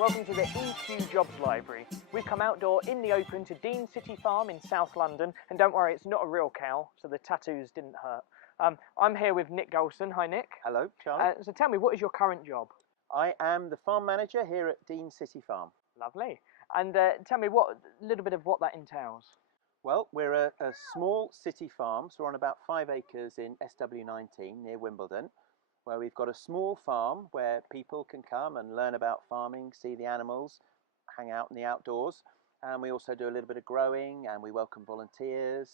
Welcome to the EQ Jobs Library. We've come outdoor in the open to Dean City Farm in South London, and don't worry, it's not a real cow, so the tattoos didn't hurt. I'm here with Nick Golson. Hi, Nick. Hello, Charlie. So tell me, what is your current job? I am the farm manager here at Dean City Farm. Lovely. And tell me a little bit of what that entails. Well, we're a small city farm, so we're on about 5 acres in SW19 near Wimbledon, where we've got a small farm where people can come and learn about farming, see the animals, hang out in the outdoors. And we also do a little bit of growing, and we welcome volunteers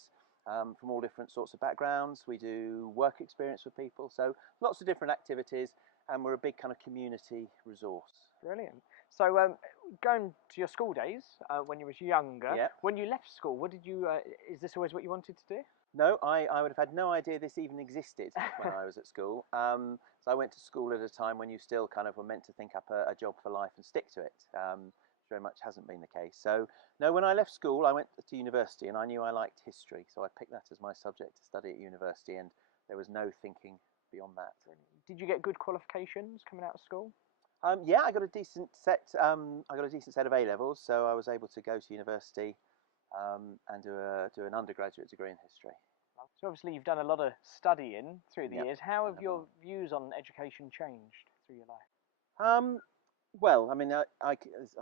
from all different sorts of backgrounds. We do work experience with people, so lots of different activities, and we're a big kind of community resource. Brilliant. So going to your school days, when you was younger, Yeah. when you left school, what did you, is this always what you wanted to do? No, I would have had no idea this even existed when I was at school. So I went to school at a time when you still kind of were meant to think up a job for life and stick to it. Which very much hasn't been the case. So no, when I left school, I went to university, and I knew I liked history, so I picked that as my subject to study at university, and there was no thinking beyond that. Did you get good qualifications coming out of school? Yeah, I got a decent set. I got a decent set of A levels, so I was able to go to university and do an undergraduate degree in history. So obviously you've done a lot of studying through the Yep. years. How have your views on education changed through your life? Well, I mean, I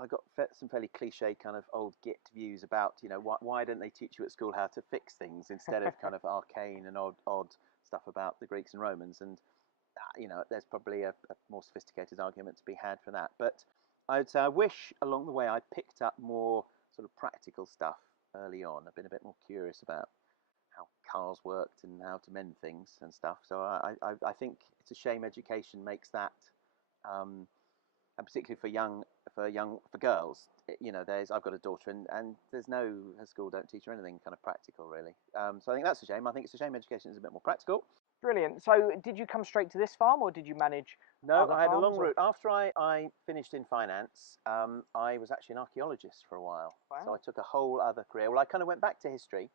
got some fairly cliche kind of old git views about, you know, why don't they teach you at school how to fix things instead of kind of arcane and odd stuff about the Greeks and Romans. And you know, there's probably a more sophisticated argument to be had for that. But I would say I wish along the way I picked up more sort of practical stuff early on. I've been a bit more curious about how cars worked and how to mend things and stuff. So I think it's a shame education makes that, and particularly for girls. You know, I've got a daughter, and there's no, her school don't teach her anything kind of practical really. So I think that's a shame. I think it's a shame education is a bit more practical. Brilliant. So did you come straight to this farm, or did you manage No, other I had a farms, long or- route. After I finished in finance, I was actually an archaeologist for a while. Wow. So I took a whole other career. Well, I kind of went back to history,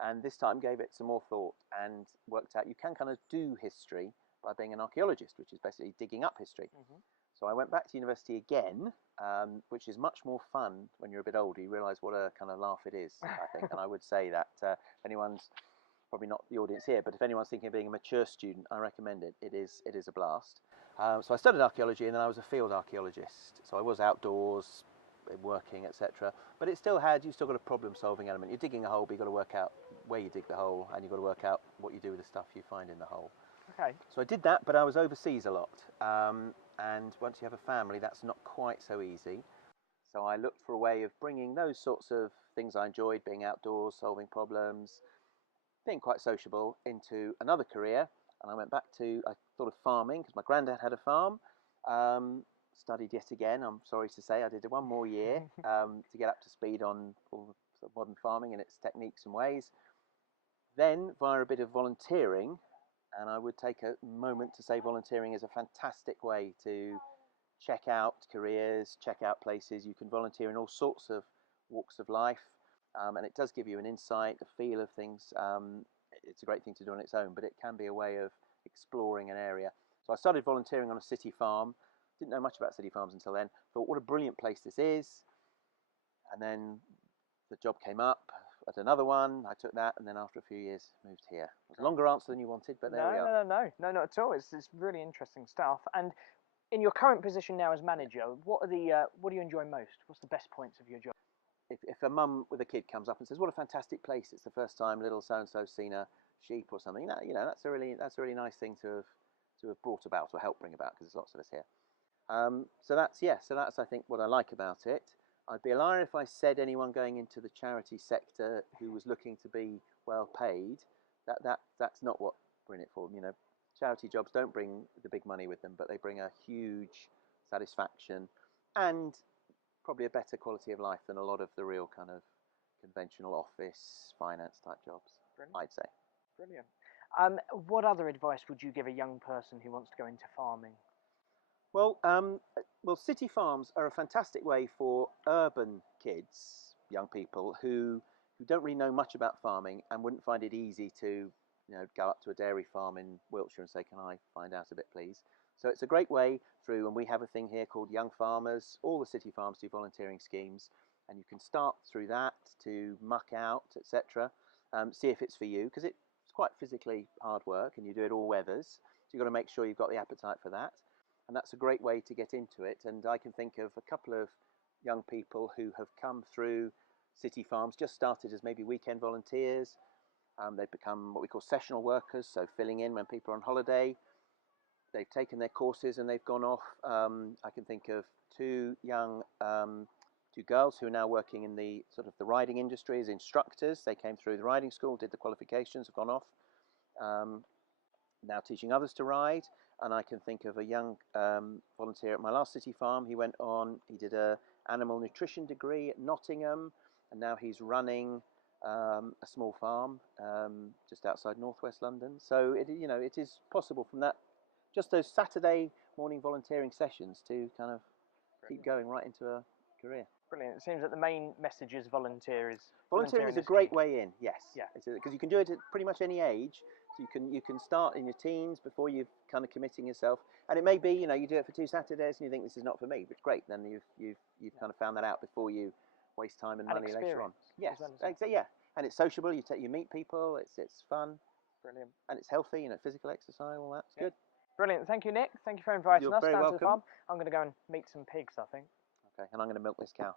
and this time gave it some more thought and worked out you can kind of do history by being an archaeologist, which is basically digging up history. Mhm. So I went back to university again, which is much more fun when you're a bit older. You realise what a kind of laugh it is, I think. And I would say that if anyone's, probably not the audience here, but if anyone's thinking of being a mature student, I recommend it. It is a blast. So I studied archaeology, and then I was a field archaeologist. So I was outdoors, working, etc. But you still got a problem-solving element. You're digging a hole, but you've got to work out where you dig the hole, and you've got to work out what you do with the stuff you find in the hole. Okay. So I did that, but I was overseas a lot. And once you have a family, that's not quite so easy. So I looked for a way of bringing those sorts of things I enjoyed, being outdoors, solving problems, being quite sociable, into another career. And I went back to, I thought of farming, because my granddad had a farm. Studied yet again, I'm sorry to say. I did one more year to get up to speed on all the modern farming and its techniques and ways. Then, via a bit of volunteering, and I would take a moment to say volunteering is a fantastic way to check out careers, check out places. You can volunteer in all sorts of walks of life, and it does give you an insight, a feel of things. It's a great thing to do on its own, but it can be a way of exploring an area. So I started volunteering on a city farm. Didn't know much about city farms until then. Thought, what a brilliant place this is. And then the job came up at another one. I took that, and then after a few years, moved here. It was a longer answer than you wanted, but there we are. No, not at all. It's really interesting stuff. And in your current position now as manager, what do you enjoy most? What's the best points of your job? If a mum with a kid comes up and says, "What a fantastic place! It's the first time little so and so's seen a sheep or something," you know, that's a really nice thing to have brought about or helped bring about, because there's lots of us here. So that's I think what I like about it. I'd be a liar if I said anyone going into the charity sector who was looking to be well paid. That's not what we're in it for. You know, charity jobs don't bring the big money with them, but they bring a huge satisfaction and probably a better quality of life than a lot of the real kind of conventional office finance type jobs. Brilliant. I'd say. Brilliant. What other advice would you give a young person who wants to go into farming? Well, city farms are a fantastic way for urban kids, young people who don't really know much about farming and wouldn't find it easy to, you know, go up to a dairy farm in Wiltshire and say, "Can I find out a bit, please?" So it's a great way through, and we have a thing here called Young Farmers. All the city farms do volunteering schemes, and you can start through that to muck out, etc. See if it's for you, because it's quite physically hard work and you do it all weathers. So you've got to make sure you've got the appetite for that. And that's a great way to get into it. And I can think of a couple of young people who have come through city farms, just started as maybe weekend volunteers. They've become what we call sessional workers, so filling in when people are on holiday. They've taken their courses and they've gone off. I can think of two girls who are now working in the sort of the riding industry as instructors. They came through the riding school, did the qualifications, have gone off, now teaching others to ride. And I can think of a young volunteer at my last city farm. He did a animal nutrition degree at Nottingham, and now he's running a small farm just outside northwest London. So it is possible from that, just those Saturday morning volunteering sessions, to kind of keep going right into a career. Brilliant. It seems that the main message is volunteering Volunteering is a great way in, yes. Yeah. Because you can do it at pretty much any age. So you can start in your teens before you're kind of committing yourself. And it may be, you do it for 2 Saturdays and you think this is not for me, but great. Then you've kind of found that out before you waste time and money later on. Yes, exactly. Yeah. And it's sociable. You meet people. It's fun. Brilliant. And it's healthy. Physical exercise, all that's good. Brilliant. Thank you, Nick. Thank you for inviting us down to the farm. I'm going to go and meet some pigs, I think. Okay, and I'm going to milk this cow.